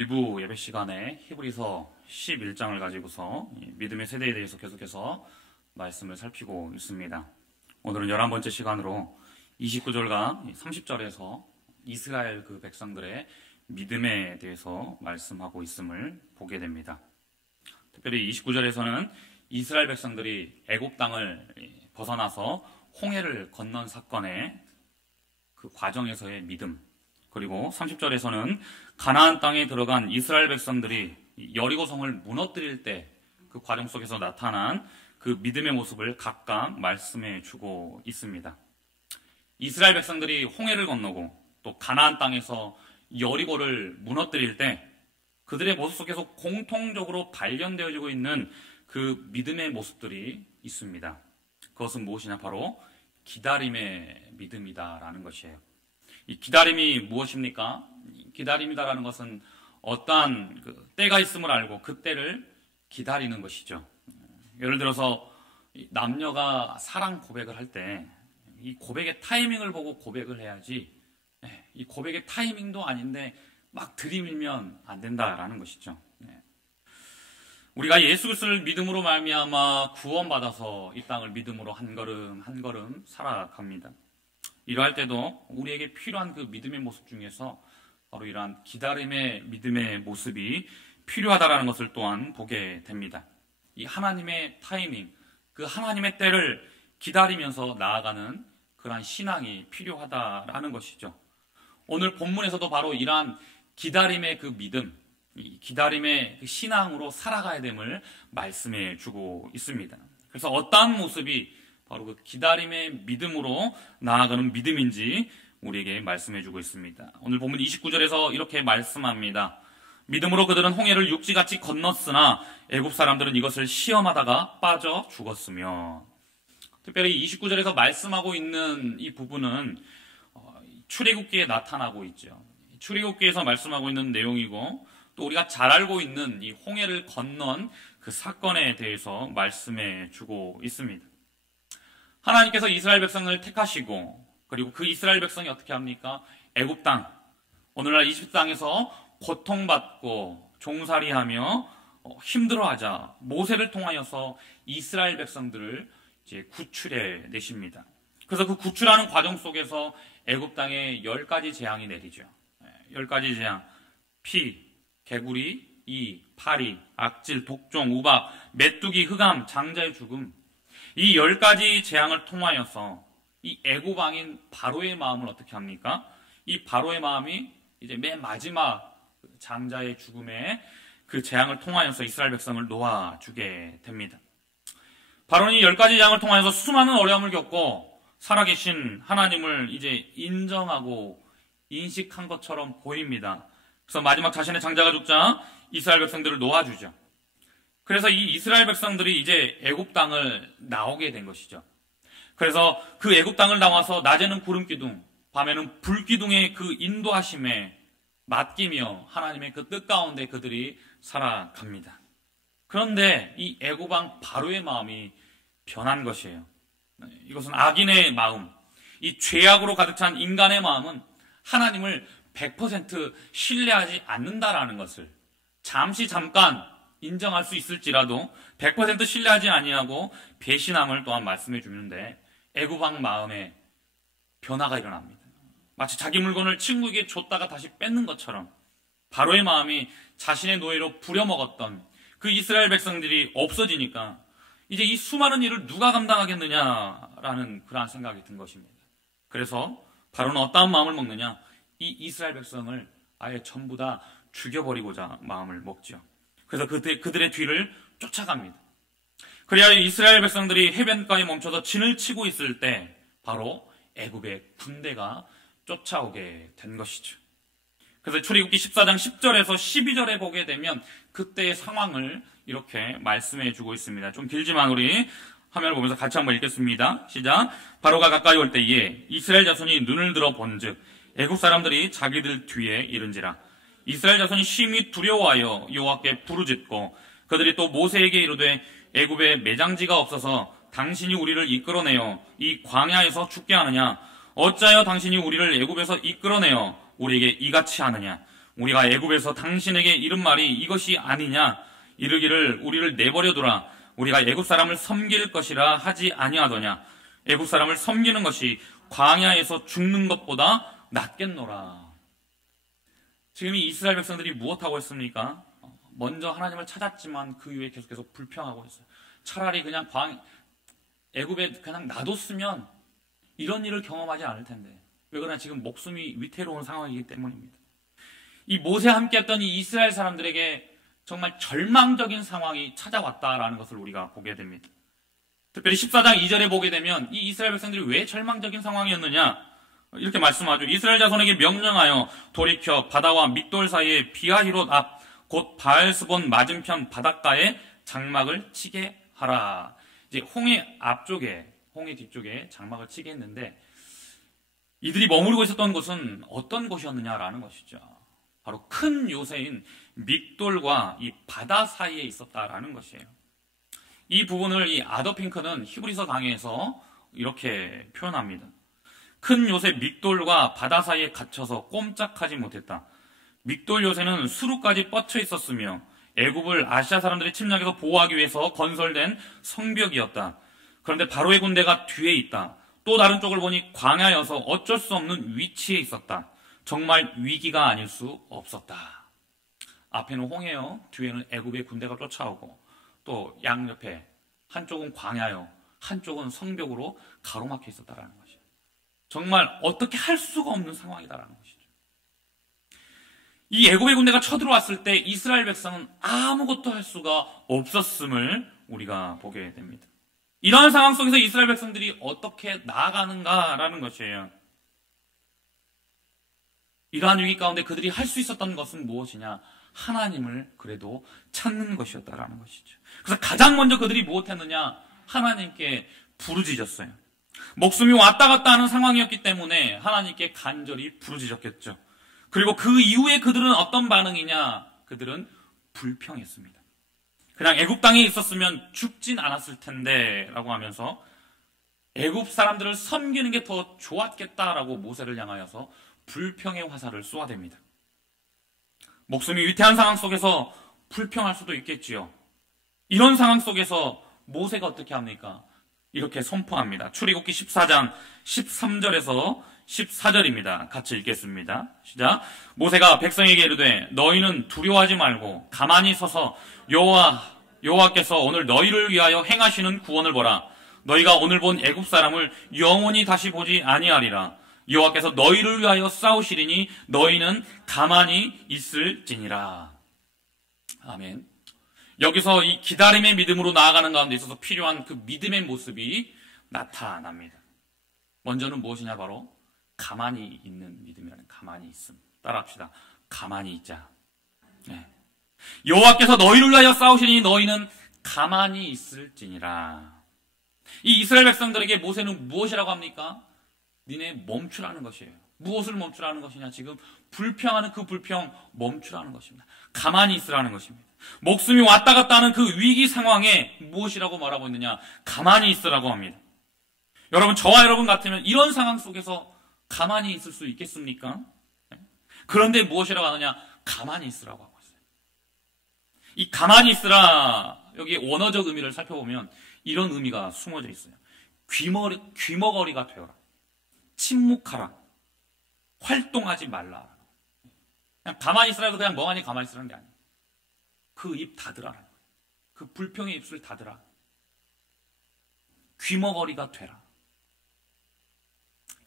일부 예배 시간에 히브리서 11장을 가지고서 믿음의 세대에 대해서 계속해서 말씀을 살피고 있습니다. 오늘은 11번째 시간으로 29절과 30절에서 이스라엘 그 백성들의 믿음에 대해서 말씀하고 있음을 보게 됩니다. 특별히 29절에서는 이스라엘 백성들이 애굽 땅을 벗어나서 홍해를 건넌 사건의 그 과정에서의 믿음, 그리고 30절에서는 가나안 땅에 들어간 이스라엘 백성들이 여리고성을 무너뜨릴 때 그 과정 속에서 나타난 그 믿음의 모습을 각각 말씀해 주고 있습니다. 이스라엘 백성들이 홍해를 건너고 또 가나안 땅에서 여리고를 무너뜨릴 때 그들의 모습 속에서 공통적으로 발견되어지고 있는 그 믿음의 모습들이 있습니다. 그것은 무엇이냐? 바로 기다림의 믿음이다라는 것이에요. 이 기다림이 무엇입니까? 기다림이다라는 것은 어떠한 때가 있음을 알고 그 때를 기다리는 것이죠. 예를 들어서 남녀가 사랑 고백을 할 때 이 고백의 타이밍을 보고 고백을 해야지, 이 고백의 타이밍도 아닌데 막 들이밀면 안 된다라는 것이죠. 우리가 예수 그리스도를 믿음으로 말미암아 구원받아서 이 땅을 믿음으로 한 걸음 한 걸음 살아갑니다. 이러할 때도 우리에게 필요한 그 믿음의 모습 중에서 바로 이러한 기다림의 믿음의 모습이 필요하다라는 것을 또한 보게 됩니다. 이 하나님의 타이밍, 그 하나님의 때를 기다리면서 나아가는 그러한 신앙이 필요하다라는 것이죠. 오늘 본문에서도 바로 이러한 기다림의 그 믿음, 이 기다림의 그 신앙으로 살아가야 됨을 말씀해 주고 있습니다. 그래서 어떠한 모습이 바로 그 기다림의 믿음으로 나아가는 믿음인지 우리에게 말씀해 주고 있습니다. 오늘 본문 29절에서 이렇게 말씀합니다. 믿음으로 그들은 홍해를 육지같이 건넜으나 애굽 사람들은 이것을 시험하다가 빠져 죽었으며. 특별히 29절에서 말씀하고 있는 이 부분은 출애굽기에 나타나고 있죠. 출애굽기에서 말씀하고 있는 내용이고 또 우리가 잘 알고 있는 이 홍해를 건넌 그 사건에 대해서 말씀해 주고 있습니다. 하나님께서 이스라엘 백성을 택하시고 그리고 그 이스라엘 백성이 어떻게 합니까? 애굽 땅, 오늘날 이집트 땅에서 고통받고 종살이하며 힘들어하자 모세를 통하여서 이스라엘 백성들을 이제 구출해 내십니다. 그래서 그 구출하는 과정 속에서 애굽 땅에 10가지 재앙이 내리죠. 10가지 재앙, 피, 개구리, 이, 파리, 악질, 독종, 우박, 메뚜기, 흑암, 장자의 죽음, 이 10가지 재앙을 통하여서 이 애굽 왕인 바로의 마음을 어떻게 합니까? 이 바로의 마음이 이제 맨 마지막 장자의 죽음에 그 재앙을 통하여서 이스라엘 백성을 놓아주게 됩니다. 바로는 이 10가지 재앙을 통하여서 수많은 어려움을 겪고 살아계신 하나님을 이제 인정하고 인식한 것처럼 보입니다. 그래서 마지막 자신의 장자가 죽자 이스라엘 백성들을 놓아주죠. 그래서 이 이스라엘 백성들이 이제 애굽 땅을 나오게 된 것이죠. 그래서 그 애굽 땅을 나와서 낮에는 구름 기둥, 밤에는 불 기둥의 그 인도하심에 맡기며 하나님의 그 뜻 가운데 그들이 살아갑니다. 그런데 이 애굽 왕 바로의 마음이 변한 것이에요. 이것은 악인의 마음, 이 죄악으로 가득 찬 인간의 마음은 하나님을 100% 신뢰하지 않는다라는 것을 잠깐 인정할 수 있을지라도 100% 신뢰하지 아니하고 배신함을 또한 말씀해 주는데 애굽 왕 마음에 변화가 일어납니다. 마치 자기 물건을 친구에게 줬다가 다시 뺏는 것처럼 바로의 마음이 자신의 노예로 부려먹었던 그 이스라엘 백성들이 없어지니까 이제 이 수많은 일을 누가 감당하겠느냐라는 그러한 생각이 든 것입니다. 그래서 바로는 어떠한 마음을 먹느냐? 이 이스라엘 백성을 아예 전부 다 죽여버리고자 마음을 먹죠. 그래서 그들의 뒤를 쫓아갑니다. 그래야 이스라엘 백성들이 해변가에 멈춰서 진을 치고 있을 때 바로 애굽의 군대가 쫓아오게 된 것이죠. 그래서 출애굽기 14장 10절에서 12절에 보게 되면 그때의 상황을 이렇게 말씀해 주고 있습니다. 좀 길지만 우리 화면을 보면서 같이 한번 읽겠습니다. 시작. 바로가 가까이 올 때에 이스라엘 자손이 눈을 들어 본즉 애굽 사람들이 자기들 뒤에 이른지라. 이스라엘 자손이 심히 두려워하여 여호와께 부르짖고 그들이 또 모세에게 이르되 애굽에 매장지가 없어서 당신이 우리를 이끌어내어 이 광야에서 죽게 하느냐? 어찌하여 당신이 우리를 애굽에서 이끌어내어 우리에게 이같이 하느냐? 우리가 애굽에서 당신에게 이른 말이 이것이 아니냐? 이르기를 우리를 내버려두라. 우리가 애굽 사람을 섬길 것이라 하지 아니하더냐? 애굽 사람을 섬기는 것이 광야에서 죽는 것보다 낫겠노라. 지금 이 이스라엘 백성들이 무엇하고 했습니까? 먼저 하나님을 찾았지만 그 이후에 계속해서 불평하고 있어요. 차라리 그냥 애굽에 그냥 놔뒀으면 이런 일을 경험하지 않을 텐데. 왜 그러냐? 지금 목숨이 위태로운 상황이기 때문입니다. 이 모세와 함께했던 이 이스라엘 사람들에게 정말 절망적인 상황이 찾아왔다라는 것을 우리가 보게 됩니다. 특별히 14장 2절에 보게 되면 이 이스라엘 백성들이 왜 절망적인 상황이었느냐? 이렇게 말씀하죠. 이스라엘 자손에게 명령하여 돌이켜 바다와 믹돌 사이에 비하히롯 앞 곧 바알스본 맞은편 바닷가에 장막을 치게 하라. 이제 홍해 앞쪽에, 홍해 뒤쪽에 장막을 치게 했는데 이들이 머무르고 있었던 곳은 어떤 곳이었느냐라는 것이죠. 바로 큰 요새인 믹돌과 이 바다 사이에 있었다라는 것이에요. 이 부분을 이 아더 핑크는 히브리서 강해에서 이렇게 표현합니다. 큰 요새 믹돌과 바다 사이에 갇혀서 꼼짝하지 못했다. 믹돌 요새는 수루까지 뻗쳐 있었으며 애굽을 아시아 사람들의 침략에서 보호하기 위해서 건설된 성벽이었다. 그런데 바로의 군대가 뒤에 있다. 또 다른 쪽을 보니 광야여서 어쩔 수 없는 위치에 있었다. 정말 위기가 아닐 수 없었다. 앞에는 홍해요. 뒤에는 애굽의 군대가 쫓아오고 또 양옆에 한쪽은 광야요. 한쪽은 성벽으로 가로막혀 있었다라는 것이죠. 정말 어떻게 할 수가 없는 상황이다라는 것이죠. 이 애굽의 군대가 쳐들어왔을 때 이스라엘 백성은 아무것도 할 수가 없었음을 우리가 보게 됩니다. 이러한 상황 속에서 이스라엘 백성들이 어떻게 나아가는가라는 것이에요. 이러한 위기 가운데 그들이 할 수 있었던 것은 무엇이냐? 하나님을 그래도 찾는 것이었다라는 것이죠. 그래서 가장 먼저 그들이 무엇했느냐? 하나님께 부르짖었어요. 목숨이 왔다 갔다 하는 상황이었기 때문에 하나님께 간절히 부르짖었겠죠. 그리고 그 이후에 그들은 어떤 반응이냐? 그들은 불평했습니다. 그냥 애굽 땅에 있었으면 죽진 않았을 텐데 라고 하면서 애굽 사람들을 섬기는 게 더 좋았겠다라고 모세를 향하여서 불평의 화살을 쏘아댑니다. 목숨이 위태한 상황 속에서 불평할 수도 있겠지요. 이런 상황 속에서 모세가 어떻게 합니까? 이렇게 선포합니다. 출애굽기 14장 13절에서 14절입니다. 같이 읽겠습니다. 시작. 모세가 백성에게 이르되 너희는 두려워하지 말고 가만히 서서 여호와께서 오늘 너희를 위하여 행하시는 구원을 보라. 너희가 오늘 본 애굽 사람을 영원히 다시 보지 아니하리라. 여호와께서 너희를 위하여 싸우시리니 너희는 가만히 있을지니라. 아멘. 여기서 이 기다림의 믿음으로 나아가는 가운데 있어서 필요한 그 믿음의 모습이 나타납니다. 먼저는 무엇이냐? 바로 가만히 있는 믿음이라는 가만히 있음. 따라합시다. 가만히 있자. 네. 여호와께서 너희를 위하여 싸우시니 너희는 가만히 있을지니라. 이 이스라엘 백성들에게 모세는 무엇이라고 합니까? 니네 멈추라는 것이에요. 무엇을 멈추라는 것이냐? 지금 불평하는 그 불평 멈추라는 것입니다. 가만히 있으라는 것입니다. 목숨이 왔다 갔다 하는 그 위기 상황에 무엇이라고 말하고 있느냐? 가만히 있으라고 합니다. 여러분, 저와 여러분 같으면 이런 상황 속에서 가만히 있을 수 있겠습니까? 그런데 무엇이라고 하느냐? 가만히 있으라고 하고 있어요. 이 가만히 있으라, 여기 원어적 의미를 살펴보면 이런 의미가 숨어져 있어요. 귀머거리가 되어라. 침묵하라. 활동하지 말라. 그냥 가만히 있으라 해서 그냥 멍하니 가만히 있으라는 게 아니에요. 그 입 닫으라는 거예요. 그 불평의 입술 닫으라. 귀머거리가 되라.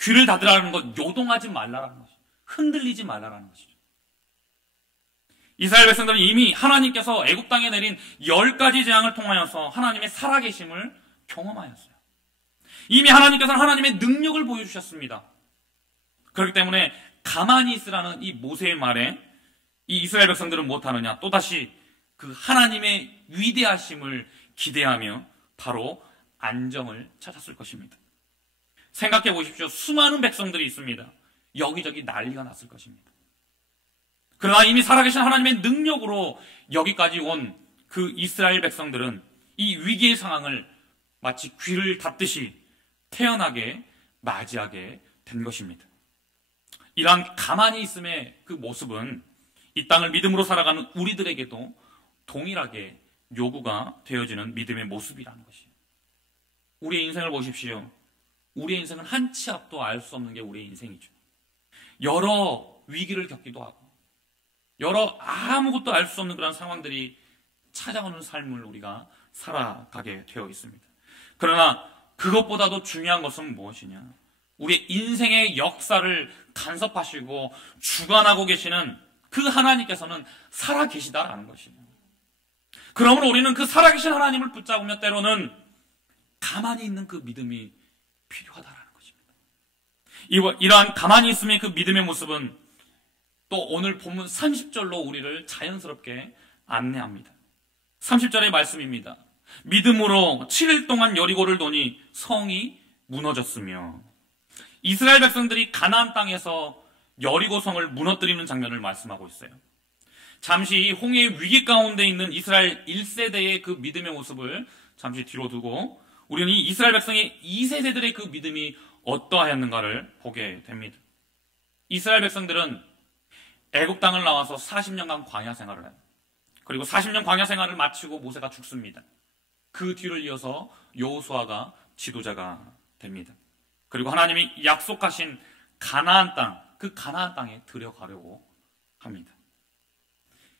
귀를 닫으라는 것, 요동하지 말라라는 것이죠. 흔들리지 말라라는 것이죠. 이스라엘 백성들은 이미 하나님께서 애굽 땅에 내린 10가지 재앙을 통하여서 하나님의 살아계심을 경험하였어요. 이미 하나님께서는 하나님의 능력을 보여주셨습니다. 그렇기 때문에 가만히 있으라는 이 모세의 말에 이 이스라엘 백성들은 무엇하느냐? 또다시 그 하나님의 위대하심을 기대하며 바로 안정을 찾았을 것입니다. 생각해 보십시오. 수많은 백성들이 있습니다. 여기저기 난리가 났을 것입니다. 그러나 이미 살아계신 하나님의 능력으로 여기까지 온 그 이스라엘 백성들은 이 위기의 상황을 마치 귀를 닫듯이 태연하게 맞이하게 된 것입니다. 이러한 가만히 있음의 그 모습은 이 땅을 믿음으로 살아가는 우리들에게도 동일하게 요구가 되어지는 믿음의 모습이라는 것이에요. 우리의 인생을 보십시오. 우리의 인생은 한 치 앞도 알 수 없는 게 우리의 인생이죠. 여러 위기를 겪기도 하고 여러 아무것도 알 수 없는 그런 상황들이 찾아오는 삶을 우리가 살아가게 되어 있습니다. 그러나 그것보다도 중요한 것은 무엇이냐? 우리의 인생의 역사를 간섭하시고 주관하고 계시는 그 하나님께서는 살아계시다라는 것이에요. 그러므로 우리는 그 살아계신 하나님을 붙잡으며 때로는 가만히 있는 그 믿음이 필요하다라는 것입니다. 이러한 가만히 있음의 그 믿음의 모습은 또 오늘 본문 30절로 우리를 자연스럽게 안내합니다. 30절의 말씀입니다. 믿음으로 7일 동안 여리고를 도니 성이 무너졌으며, 이스라엘 백성들이 가나안 땅에서 여리고 성을 무너뜨리는 장면을 말씀하고 있어요. 잠시 홍해의 위기 가운데 있는 이스라엘 1세대의 그 믿음의 모습을 잠시 뒤로 두고 우리는 이 이스라엘 백성의 2세대들의 그 믿음이 어떠하였는가를 보게 됩니다. 이스라엘 백성들은 애굽 땅을 나와서 40년간 광야 생활을 해요. 그리고 40년 광야 생활을 마치고 모세가 죽습니다. 그 뒤를 이어서 여호수아가 지도자가 됩니다. 그리고 하나님이 약속하신 가나안 땅, 그 가나안 땅에 들어가려고 합니다.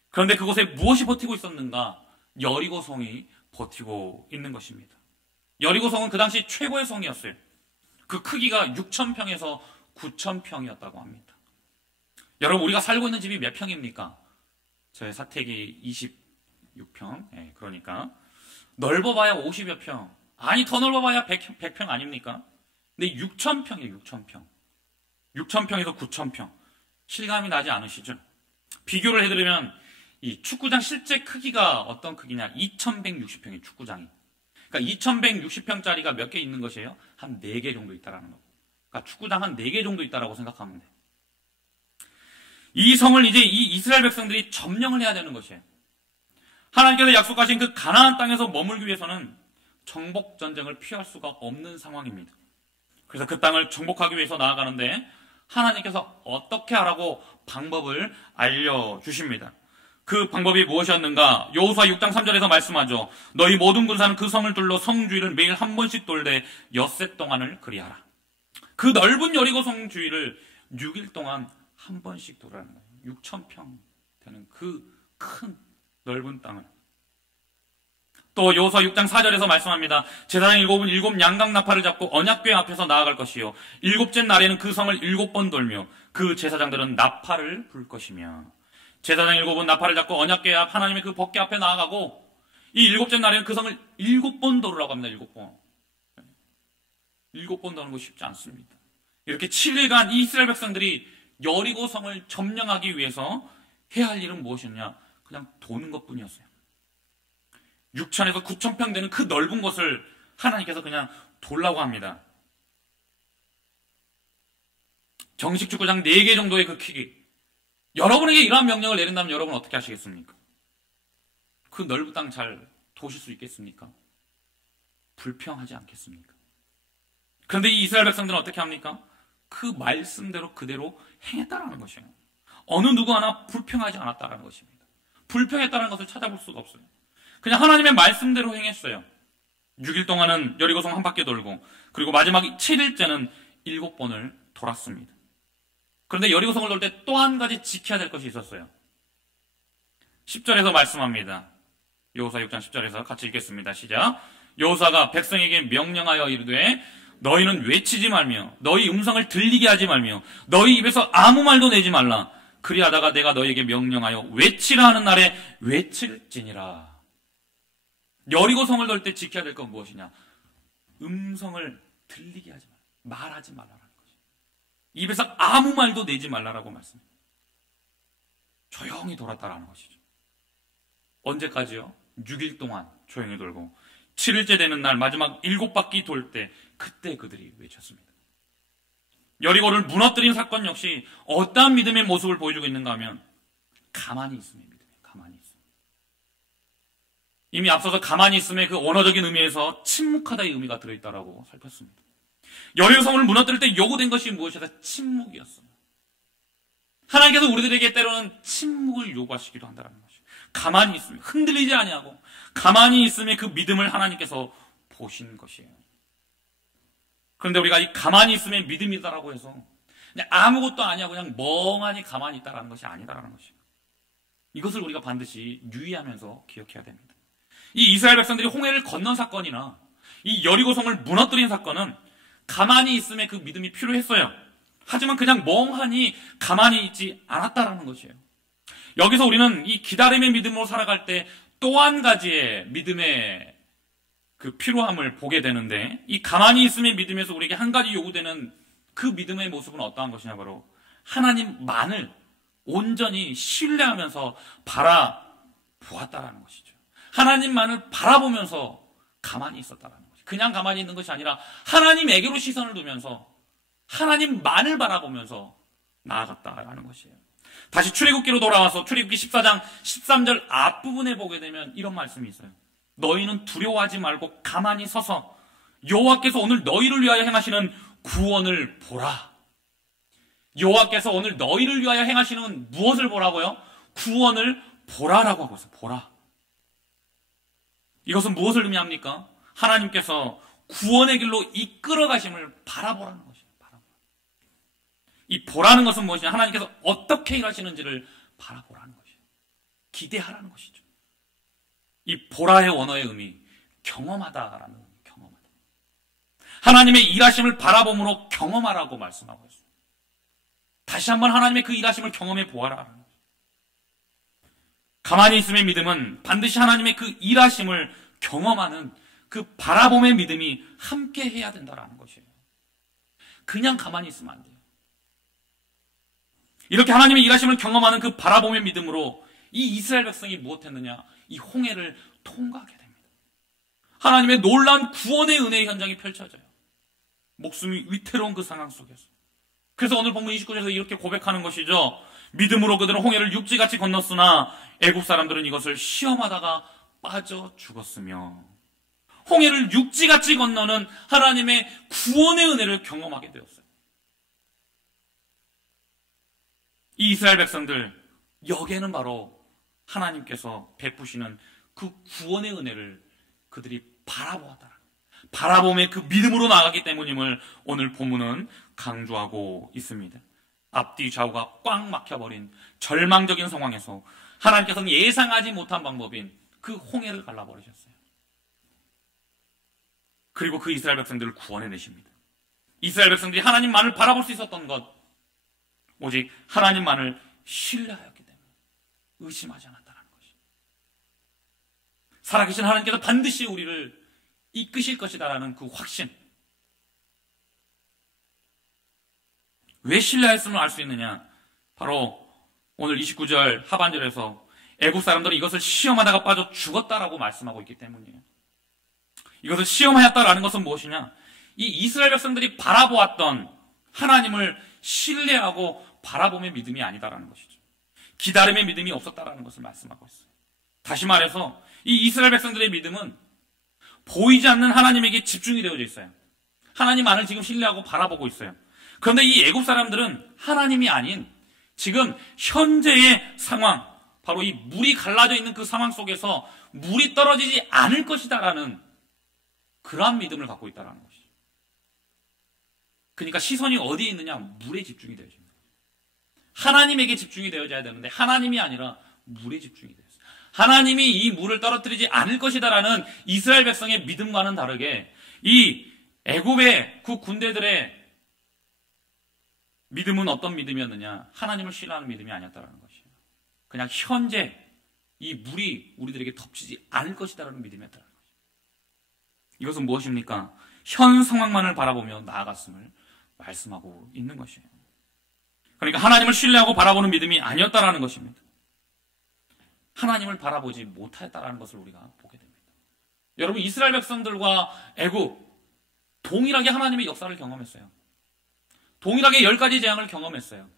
그런데 그곳에 무엇이 버티고 있었는가? 여리고성이 버티고 있는 것입니다. 여리고성은 그 당시 최고의 성이었어요. 그 크기가 6,000평에서 9,000평이었다고 합니다. 여러분, 우리가 살고 있는 집이 몇 평입니까? 저의 사택이 26평. 그러니까 넓어봐야 50여 평. 아니, 더 넓어봐야 100평 아닙니까? 근데 6,000평이에요. 6,000평. 6,000평에서 9,000평. 실감이 나지 않으시죠? 비교를 해드리면 이 축구장 실제 크기가 어떤 크기냐? 2,160평의 축구장이. 그러니까 2,160평짜리가 몇 개 있는 것이에요? 한 4개 정도 있다라는 거. 그러니까 축구장 한 4개 정도 있다라고 생각하면 돼요. 이 성을 이제 이 이스라엘 백성들이 점령을 해야 되는 것이에요. 하나님께서 약속하신 그 가나안 땅에서 머물기 위해서는 정복 전쟁을 피할 수가 없는 상황입니다. 그래서 그 땅을 정복하기 위해서 나아가는데 하나님께서 어떻게 하라고 방법을 알려주십니다. 그 방법이 무엇이었는가? 여호수아 6장 3절에서 말씀하죠. 너희 모든 군사는 그 성을 둘러 성 주위를 매일 한 번씩 돌되 엿새 동안을 그리하라. 그 넓은 여리고 성 주위를 6일 동안 한 번씩 돌아라는 거예요. 6,000평 되는 그 큰 넓은 땅을. 또 여호수아 6장 4절에서 말씀합니다. 제사장 7은 7 양각 나팔을 잡고 언약궤 앞에서 나아갈 것이요 7째 날에는 그 성을 7번 돌며 그 제사장들은 나팔을 불 것이며, 제사장 7은 나팔을 잡고 언약궤 앞 하나님의 그 법궤 앞에 나아가고 이 7째 날에는 그 성을 7번 도르라고 합니다. 7번. 7번 도는 거 쉽지 않습니다. 이렇게 7일간 이 이스라엘 백성들이 여리고 성을 점령하기 위해서 해야 할 일은 무엇이었냐? 그냥 도는 것뿐이었어요. 6,000에서 9,000평 되는 그 넓은 곳을 하나님께서 그냥 돌라고 합니다. 정식 축구장 4개 정도의 그 크기. 여러분에게 이러한 명령을 내린다면 여러분 어떻게 하시겠습니까? 그 넓은 땅 잘 도실 수 있겠습니까? 불평하지 않겠습니까? 그런데 이 이스라엘 백성들은 어떻게 합니까? 그 말씀대로 그대로 행했다라는 것이에요. 어느 누구 하나 불평하지 않았다라는 것입니다. 불평했다는 것을 찾아볼 수가 없어요. 그냥 하나님의 말씀대로 행했어요. 6일 동안은 여리고성 한 바퀴 돌고, 그리고 마지막 7일째는 7번을 돌았습니다. 그런데 여리고성을 돌 때 또 한 가지 지켜야 될 것이 있었어요. 10절에서 말씀합니다. 여호수아 6장 10절에서 같이 읽겠습니다. 시작. 여호수아가 백성에게 명령하여 이르되 너희는 외치지 말며 너희 음성을 들리게 하지 말며 너희 입에서 아무 말도 내지 말라. 그리하다가 내가 너희에게 명령하여 외치라 하는 날에 외칠지니라. 여리고성을 돌 때 지켜야 될 건 무엇이냐? 음성을 들리게 하지 말라. 말하지 말라라는 거죠. 입에서 아무 말도 내지 말라라고 말씀합니다. 조용히 돌았다라는 것이죠. 언제까지요? 6일 동안 조용히 돌고 7일째 되는 날 마지막 7바퀴 돌 때 그때 그들이 외쳤습니다. 여리고를 무너뜨린 사건 역시 어떠한 믿음의 모습을 보여주고 있는가 하면 가만히 있음의 믿음이에요. 가만히 있음. 이미 앞서서 가만히 있음의 그 언어적인 의미에서 침묵하다의 의미가 들어있다라고 살폈습니다. 여리고 성을 무너뜨릴 때 요구된 것이 무엇이다? 침묵이었습니다. 하나님께서 우리들에게 때로는 침묵을 요구하시기도 한다는 것이에요. 가만히 있으면, 흔들리지 아니하고 가만히 있으면 그 믿음을 하나님께서 보신 것이에요. 그런데 우리가 이 가만히 있으면 믿음이다라고 해서 그냥 아무것도 아니하고 그냥 멍하니 가만히 있다라는 것이 아니다라는 것이에요. 이것을 우리가 반드시 유의하면서 기억해야 됩니다. 이 이스라엘 백성들이 홍해를 건넌 사건이나 이 여리고성을 무너뜨린 사건은 가만히 있음에 그 믿음이 필요했어요. 하지만 그냥 멍하니 가만히 있지 않았다라는 것이에요. 여기서 우리는 이 기다림의 믿음으로 살아갈 때 또 한 가지의 믿음의 그 필요함을 보게 되는데, 이 가만히 있음의 믿음에서 우리에게 한 가지 요구되는 그 믿음의 모습은 어떠한 것이냐, 바로 하나님만을 온전히 신뢰하면서 바라보았다라는 것이죠. 하나님만을 바라보면서 가만히 있었다라는 것이죠. 그냥 가만히 있는 것이 아니라 하나님에게로 시선을 두면서 하나님만을 바라보면서 나아갔다라는 것이에요. 다시 출애굽기로 돌아와서 출애굽기 14장 13절 앞부분에 보게 되면 이런 말씀이 있어요. 너희는 두려워하지 말고 가만히 서서 여호와께서 오늘 너희를 위하여 행하시는 구원을 보라. 여호와께서 오늘 너희를 위하여 행하시는 무엇을 보라고요? 구원을 보라라고 하고 있어요. 보라. 이것은 무엇을 의미합니까? 하나님께서 구원의 길로 이끌어 가심을 바라보라는 것이에요. 이 보라는 것은 무엇이냐? 하나님께서 어떻게 일하시는지를 바라보라는 것이에요. 기대하라는 것이죠. 이 보라의 원어의 의미, 경험하다라는 의미, 경험하다. 하나님의 일하심을 바라봄으로 경험하라고 말씀하고 있어요. 다시 한번 하나님의 그 일하심을 경험해 보아라. 가만히 있음의 믿음은 반드시 하나님의 그 일하심을 경험하는 그 바라봄의 믿음이 함께 해야 된다는 것이에요. 그냥 가만히 있으면 안 돼요. 이렇게 하나님의 일하심을 경험하는 그 바라봄의 믿음으로 이 이스라엘 백성이 무엇했느냐? 이 홍해를 통과하게 됩니다. 하나님의 놀라운 구원의 은혜의 현장이 펼쳐져요. 목숨이 위태로운 그 상황 속에서. 그래서 오늘 본문 29절에서 이렇게 고백하는 것이죠. 믿음으로 그들은 홍해를 육지같이 건넜으나 애국 사람들은 이것을 시험하다가 빠져 죽었으며, 홍해를 육지같이 건너는 하나님의 구원의 은혜를 경험하게 되었어요. 이 이스라엘 백성들, 여기에는 바로 하나님께서 베푸시는 그 구원의 은혜를 그들이 바라보았다. 바라봄의 그 믿음으로 나아가기 때문임을 오늘 본문은 강조하고 있습니다. 앞뒤 좌우가 꽉 막혀버린 절망적인 상황에서 하나님께서는 예상하지 못한 방법인 그 홍해를 갈라버리셨어요. 그리고 그 이스라엘 백성들을 구원해내십니다. 이스라엘 백성들이 하나님만을 바라볼 수 있었던 것, 오직 하나님만을 신뢰하였기 때문에 의심하지 않았다는 것이. 살아계신 하나님께서 반드시 우리를 이끄실 것이다라는 그 확신. 왜 신뢰했음을 알 수 있느냐? 바로 오늘 29절 하반절에서 애국 사람들은 이것을 시험하다가 빠져 죽었다라고 말씀하고 있기 때문이에요. 이것을 시험하였다라는 것은 무엇이냐? 이 이스라엘 백성들이 바라보았던 하나님을 신뢰하고 바라봄의 믿음이 아니다라는 것이죠. 기다림의 믿음이 없었다라는 것을 말씀하고 있어요. 다시 말해서 이 이스라엘 백성들의 믿음은 보이지 않는 하나님에게 집중이 되어져 있어요. 하나님만을 지금 신뢰하고 바라보고 있어요. 그런데 이 애국 사람들은 하나님이 아닌 지금 현재의 상황, 바로 이 물이 갈라져 있는 그 상황 속에서 물이 떨어지지 않을 것이다라는 그러한 믿음을 갖고 있다는 것이죠. 그러니까 시선이 어디에 있느냐? 물에 집중이 되어집니다. 하나님에게 집중이 되어져야 되는데 하나님이 아니라 물에 집중이 되었어요. 하나님이 이 물을 떨어뜨리지 않을 것이다라는 이스라엘 백성의 믿음과는 다르게 이 애굽의 그 군대들의 믿음은 어떤 믿음이었느냐? 하나님을 신뢰하는 믿음이 아니었다라는 것이에요. 그냥 현재 이 물이 우리들에게 덮치지 않을 것이다라는 믿음이었다는 것이에요. 이것은 무엇입니까? 현 상황만을 바라보며 나아갔음을 말씀하고 있는 것이에요. 그러니까 하나님을 신뢰하고 바라보는 믿음이 아니었다라는 것입니다. 하나님을 바라보지 못하였다라는 것을 우리가 보게 됩니다. 여러분, 이스라엘 백성들과 애굽 동일하게 하나님의 역사를 경험했어요. 동일하게 10가지 재앙을 경험했어요.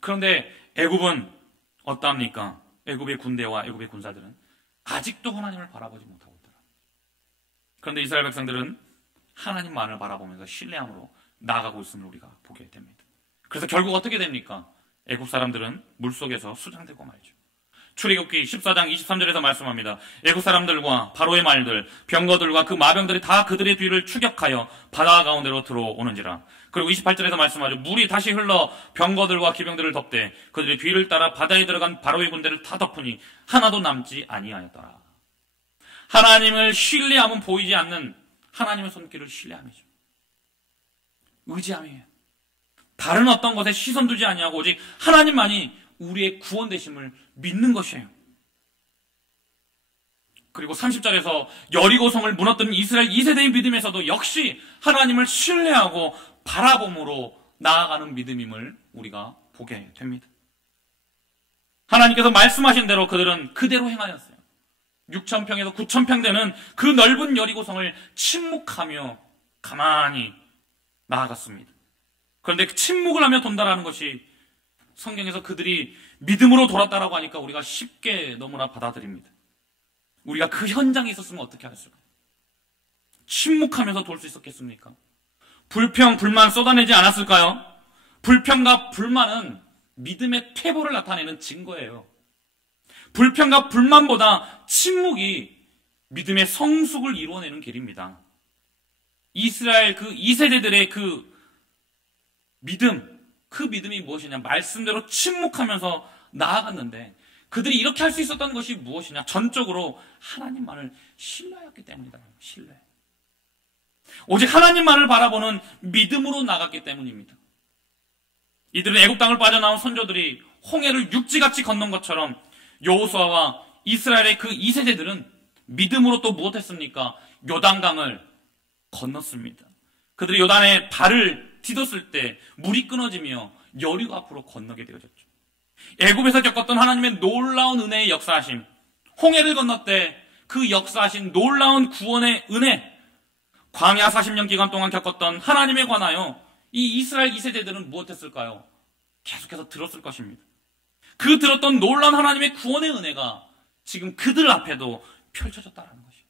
그런데 애굽은 어떠합니까? 애굽의 군대와 애굽의 군사들은 아직도 하나님을 바라보지 못하고 있더라. 그런데 이스라엘 백성들은 하나님만을 바라보면서 신뢰함으로 나아가고 있음을 우리가 보게 됩니다. 그래서 결국 어떻게 됩니까? 애굽 사람들은 물속에서 수장되고 말죠. 출애굽기 14장 23절에서 말씀합니다. 애굽 사람들과 바로의 말들, 병거들과 그 마병들이 다 그들의 뒤를 추격하여 바다 가운데로 들어오는지라. 그리고 28절에서 말씀하죠. 물이 다시 흘러 병거들과 기병들을 덮되 그들의 뒤를 따라 바다에 들어간 바로의 군대를 다 덮으니 하나도 남지 아니하였더라. 하나님을 신뢰함은 보이지 않는 하나님의 손길을 신뢰함이죠. 의지함이에요. 다른 어떤 것에 시선 두지 아니하고 오직 하나님만이 우리의 구원 되심을 믿는 것이에요. 그리고 30절에서 여리고성을 무너뜨린 이스라엘 2세대의 믿음에서도 역시 하나님을 신뢰하고 바라봄으로 나아가는 믿음임을 우리가 보게 됩니다. 하나님께서 말씀하신 대로 그들은 그대로 행하였어요. 6,000평에서 9,000평 되는 그 넓은 여리고성을 침묵하며 가만히 나아갔습니다. 그런데 침묵을 하며 돈다라는 것이 성경에서 그들이 믿음으로 돌았다라고 하니까 우리가 쉽게 너무나 받아들입니다. 우리가 그 현장에 있었으면 어떻게 하겠을까? 침묵하면서 돌 수 있었겠습니까? 불평, 불만 쏟아내지 않았을까요? 불평과 불만은 믿음의 퇴보를 나타내는 증거예요. 불평과 불만보다 침묵이 믿음의 성숙을 이루어내는 길입니다. 이스라엘 그 2세대들의 그 믿음이 무엇이냐? 말씀대로 침묵하면서 나아갔는데 그들이 이렇게 할 수 있었던 것이 무엇이냐? 전적으로 하나님만을 신뢰했기 때문이다. 신뢰. 오직 하나님만을 바라보는 믿음으로 나갔기 때문입니다. 이들은 애굽 땅을 빠져나온 선조들이 홍해를 육지같이 건넌 것처럼 여호수아와 이스라엘의 그 2세대들은 믿음으로 또 무엇했습니까? 요단강을 건넜습니다. 그들이 요단에 발을 디뎠을 때 물이 끊어지며 여리고 앞으로 건너게 되어졌죠. 애굽에서 겪었던 하나님의 놀라운 은혜의 역사하심, 홍해를 건넜때 그 역사하신 놀라운 구원의 은혜, 광야 40년 기간 동안 겪었던 하나님에 관하여 이 이스라엘 2세대들은 무엇했을까요? 계속해서 들었을 것입니다. 그 들었던 놀라운 하나님의 구원의 은혜가 지금 그들 앞에도 펼쳐졌다는 것이에요.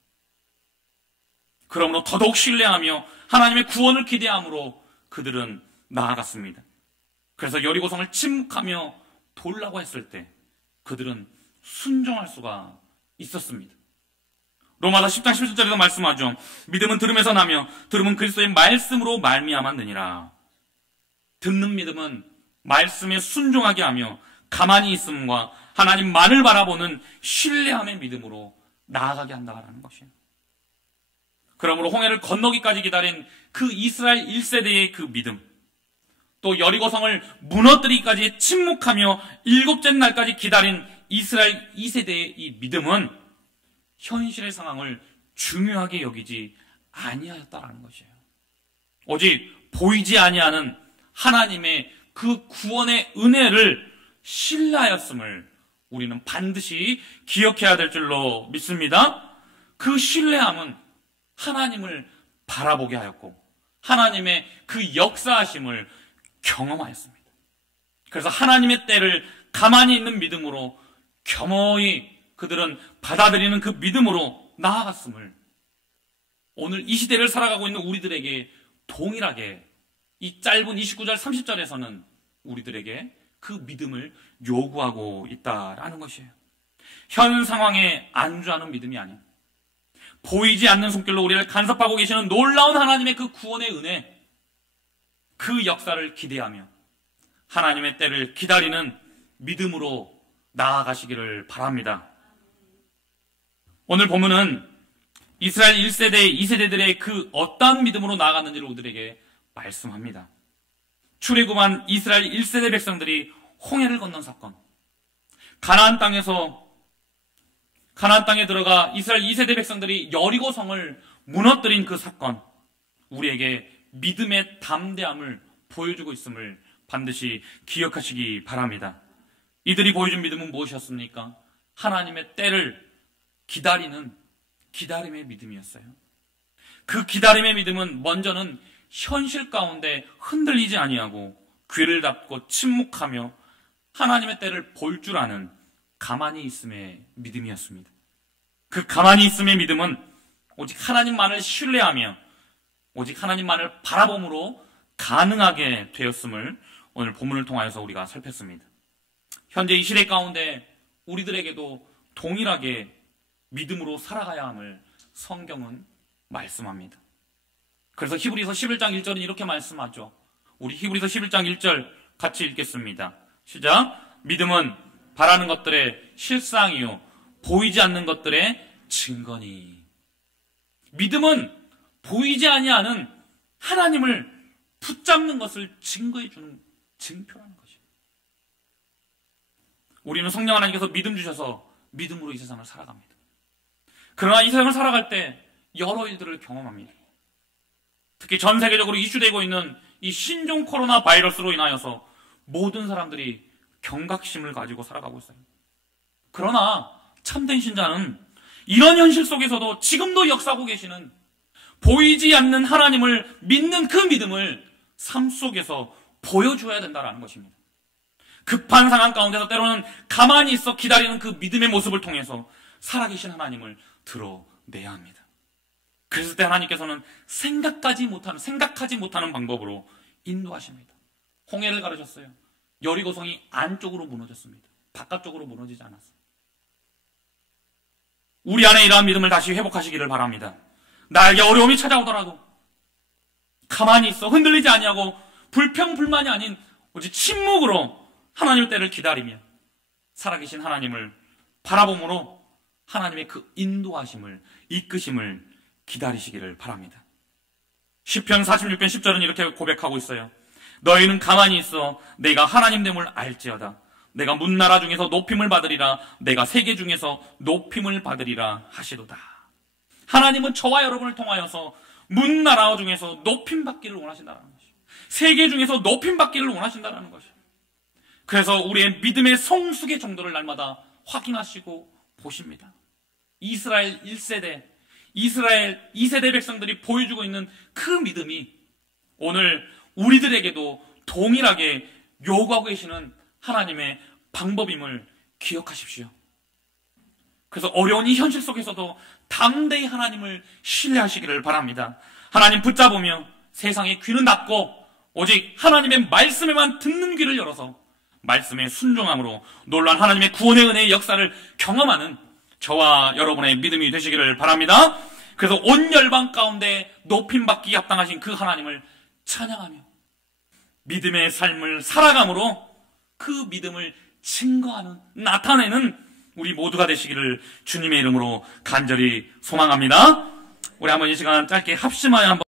그러므로 더더욱 신뢰하며 하나님의 구원을 기대함으로 그들은 나아갔습니다. 그래서 여리고성을 침묵하며 돌라고 했을 때 그들은 순종할 수가 있었습니다. 로마서 10장 17절에서 말씀하죠. 믿음은 들음에서 나며 들음은 그리스도의 말씀으로 말미암았느니라. 듣는 믿음은 말씀에 순종하게 하며 가만히 있음과 하나님만을 바라보는 신뢰함의 믿음으로 나아가게 한다는 것이에요. 그러므로 홍해를 건너기까지 기다린 그 이스라엘 1세대의 그 믿음, 또 여리고성을 무너뜨리기까지 침묵하며 7째 날까지 기다린 이스라엘 2세대의 이 믿음은 현실의 상황을 중요하게 여기지 아니하였다라는 것이에요. 오직 보이지 아니하는 하나님의 그 구원의 은혜를 신뢰하였음을 우리는 반드시 기억해야 될 줄로 믿습니다. 그 신뢰함은 하나님을 바라보게 하였고 하나님의 그 역사하심을 경험하였습니다. 그래서 하나님의 때를 가만히 있는 믿음으로 겸허히 그들은 받아들이는 그 믿음으로 나아갔음을 오늘 이 시대를 살아가고 있는 우리들에게 동일하게 이 짧은 29절 30절에서는 우리들에게 그 믿음을 요구하고 있다라는 것이에요. 현 상황에 안주하는 믿음이 아니에요. 보이지 않는 손길로 우리를 간섭하고 계시는 놀라운 하나님의 그 구원의 은혜, 그 역사를 기대하며 하나님의 때를 기다리는 믿음으로 나아가시기를 바랍니다. 오늘 본문은 이스라엘 1세대, 2세대들의 그 어떠한 믿음으로 나아갔는지를 우리들에게 말씀합니다. 출애굽한 이스라엘 1세대 백성들이 홍해를 건넌 사건, 가나안 땅에 들어가 이스라엘 2세대 백성들이 여리고성을 무너뜨린 그 사건, 우리에게 믿음의 담대함을 보여주고 있음을 반드시 기억하시기 바랍니다. 이들이 보여준 믿음은 무엇이었습니까? 하나님의 때를 기다리는 기다림의 믿음이었어요. 그 기다림의 믿음은 먼저는 현실 가운데 흔들리지 아니하고 귀를 닫고 침묵하며 하나님의 때를 볼 줄 아는 가만히 있음의 믿음이었습니다. 그 가만히 있음의 믿음은 오직 하나님만을 신뢰하며 오직 하나님만을 바라봄으로 가능하게 되었음을 오늘 본문을 통하여서 우리가 살폈습니다. 현재 이 시대 가운데 우리들에게도 동일하게 믿음으로 살아가야 함을 성경은 말씀합니다. 그래서 히브리서 11장 1절은 이렇게 말씀하죠. 우리 히브리서 11장 1절 같이 읽겠습니다. 시작. 믿음은 바라는 것들의 실상이요 보이지 않는 것들의 증거니. 믿음은 보이지 아니하는 하나님을 붙잡는 것을 증거해 주는 증표라는 것입니다. 우리는 성령 하나님께서 믿음 주셔서 믿음으로 이 세상을 살아갑니다. 그러나 이 세상을 살아갈 때 여러 일들을 경험합니다. 특히 전 세계적으로 이슈되고 있는 이 신종 코로나 바이러스로 인하여서 모든 사람들이 경각심을 가지고 살아가고 있어요. 그러나 참된 신자는 이런 현실 속에서도 지금도 역사하고 계시는 보이지 않는 하나님을 믿는 그 믿음을 삶 속에서 보여줘야 된다는 것입니다. 급한 상황 가운데서 때로는 가만히 있어 기다리는 그 믿음의 모습을 통해서 살아계신 하나님을 드러내야 합니다. 그랬을 때 하나님께서는 생각하지 못하는 방법으로 인도하십니다. 홍해를 가르셨어요. 여리고성이 안쪽으로 무너졌습니다. 바깥쪽으로 무너지지 않았어요. 우리 안에 이러한 믿음을 다시 회복하시기를 바랍니다. 나에게 어려움이 찾아오더라도 가만히 있어 흔들리지 아니하고 불평불만이 아닌 오직 침묵으로 하나님의 때를 기다리며 살아계신 하나님을 바라봄으로 하나님의 그 인도하심을 이끄심을 기다리시기를 바랍니다. 시편 46편 10절은 이렇게 고백하고 있어요. 너희는 가만히 있어 내가 하나님됨을 알지어다. 내가 문나라 중에서 높임을 받으리라. 내가 세계 중에서 높임을 받으리라 하시도다. 하나님은 저와 여러분을 통하여서 문나라 중에서 높임 받기를 원하신다는 것이죠. 세계 중에서 높임 받기를 원하신다는 것이죠. 그래서 우리의 믿음의 성숙의 정도를 날마다 확인하시고 보십니다. 이스라엘 1세대, 이스라엘 2세대 백성들이 보여주고 있는 그 믿음이 오늘 우리들에게도 동일하게 요구하고 계시는 하나님의 방법임을 기억하십시오. 그래서 어려운 이 현실 속에서도 담대히 하나님을 신뢰하시기를 바랍니다. 하나님 붙잡으며 세상의 귀는 닫고 오직 하나님의 말씀에만 듣는 귀를 열어서 말씀의 순종함으로 놀라운 하나님의 구원의 은혜의 역사를 경험하는 저와 여러분의 믿음이 되시기를 바랍니다. 그래서 온 열방 가운데 높임받기 합당하신 그 하나님을 찬양하며 믿음의 삶을 살아감으로 그 믿음을 증거하는, 나타내는 우리 모두가 되시기를 주님의 이름으로 간절히 소망합니다. 우리 한번 이 시간 짧게 합심하여 한번